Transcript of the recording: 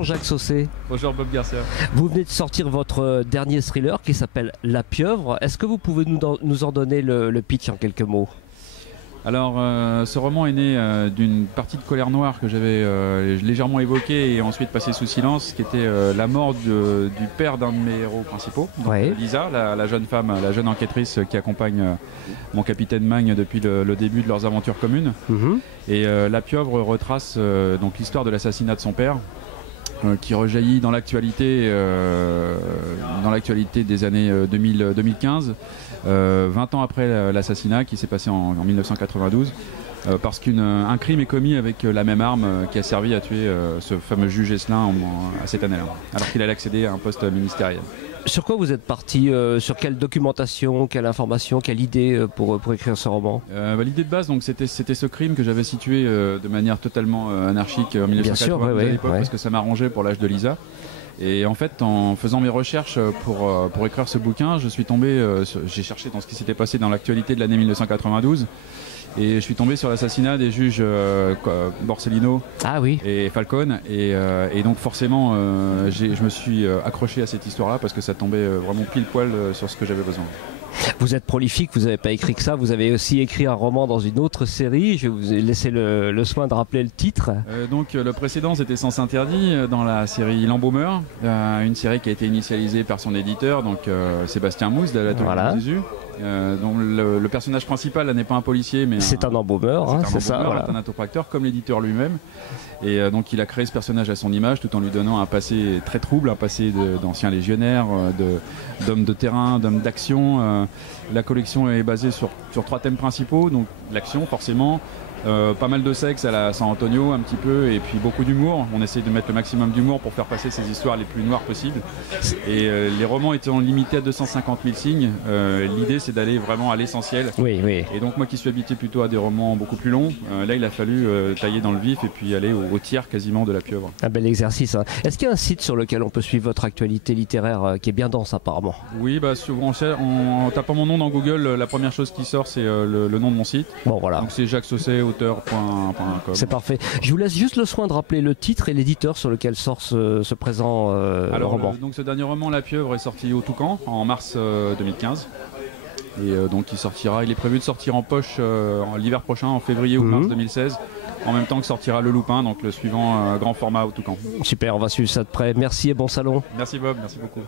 Bonjour Jacques Saucé. Bonjour Bob Garcia. Vous venez de sortir votre dernier thriller qui s'appelle La Pieuvre. Est-ce que vous pouvez nous en donner le pitch en quelques mots? Alors, ce roman est né d'une partie de colère noire que j'avais légèrement évoquée et ensuite passé sous silence, qui était la mort du père d'un de mes héros principaux, donc, ouais. Lisa, la jeune femme, la jeune enquêtrice qui accompagne mon capitaine Magne depuis le début de leurs aventures communes. Et La Pieuvre retrace donc l'histoire de l'assassinat de son père, qui rejaillit dans l'actualité des années 2015, 20 ans après l'assassinat qui s'est passé en 1992, parce qu'un crime est commis avec la même arme qui a servi à tuer ce fameux juge Esselin à cette année-là, alors qu'il allait accéder à un poste ministériel. Sur quoi vous êtes parti? Sur quelle documentation, quelle information, quelle idée pour écrire ce roman? L'idée de base, donc, c'était ce crime que j'avais situé de manière totalement anarchique en 1992 à l'époque, parce que ça m'arrangeait pour l'âge de Lisa. Et en fait, en faisant mes recherches pour écrire ce bouquin, j'ai cherché dans ce qui s'était passé dans l'actualité de l'année 1992. Et je suis tombé sur l'assassinat des juges Borsellino et Falcone. Et donc forcément, je me suis accroché à cette histoire-là parce que ça tombait vraiment pile poil sur ce que j'avais besoin. Vous êtes prolifique, vous n'avez pas écrit que ça, vous avez aussi écrit un roman dans une autre série. Je vais vous laisser le soin de rappeler le titre. Donc le précédent, c'était Sens Interdit dans la série L'Embaumeur, une série qui a été initialisée par son éditeur, donc Sébastien Mousse de l'Atelier de Jésus. Donc le personnage principal là, n'est pas un policier, mais c'est un embaumeur, c'est ça, voilà. Un autopracteur comme l'éditeur lui-même. Et donc il a créé ce personnage à son image tout en lui donnant un passé très trouble, un passé d'anciens légionnaires, d'hommes de terrain, d'hommes d'action. La collection est basée sur 3 thèmes principaux, donc l'action forcément, pas mal de sexe à la San Antonio un petit peu, et puis beaucoup d'humour. On essaie de mettre le maximum d'humour pour faire passer ces histoires les plus noires possibles. Et les romans étant limités à 250 000 signes, l'idée c'est d'aller vraiment à l'essentiel. Oui. Et donc moi qui suis habitué plutôt à des romans beaucoup plus longs, là il a fallu tailler dans le vif et puis aller au tiers quasiment de La Pieuvre. Un bel exercice, hein. Est-ce qu'il y a un site sur lequel on peut suivre votre actualité littéraire qui est bien dense apparemment? Oui, souvent en tapant mon nom dans Google, la première chose qui sort c'est le nom de mon site. Bon voilà. Donc c'est Jacques Saucé, auteur.com. C'est parfait. Je vous laisse juste le soin de rappeler le titre et l'éditeur sur lequel sort ce présent roman. Donc ce dernier roman, La Pieuvre, est sorti au Toucan en mars 2015. Et donc il est prévu de sortir en poche l'hiver prochain, en février ou mars 2016, en même temps que sortira Le Loupin, donc le suivant grand format au Toucan. Super, on va suivre ça de près. Merci et bon salon. Merci Bob, merci beaucoup.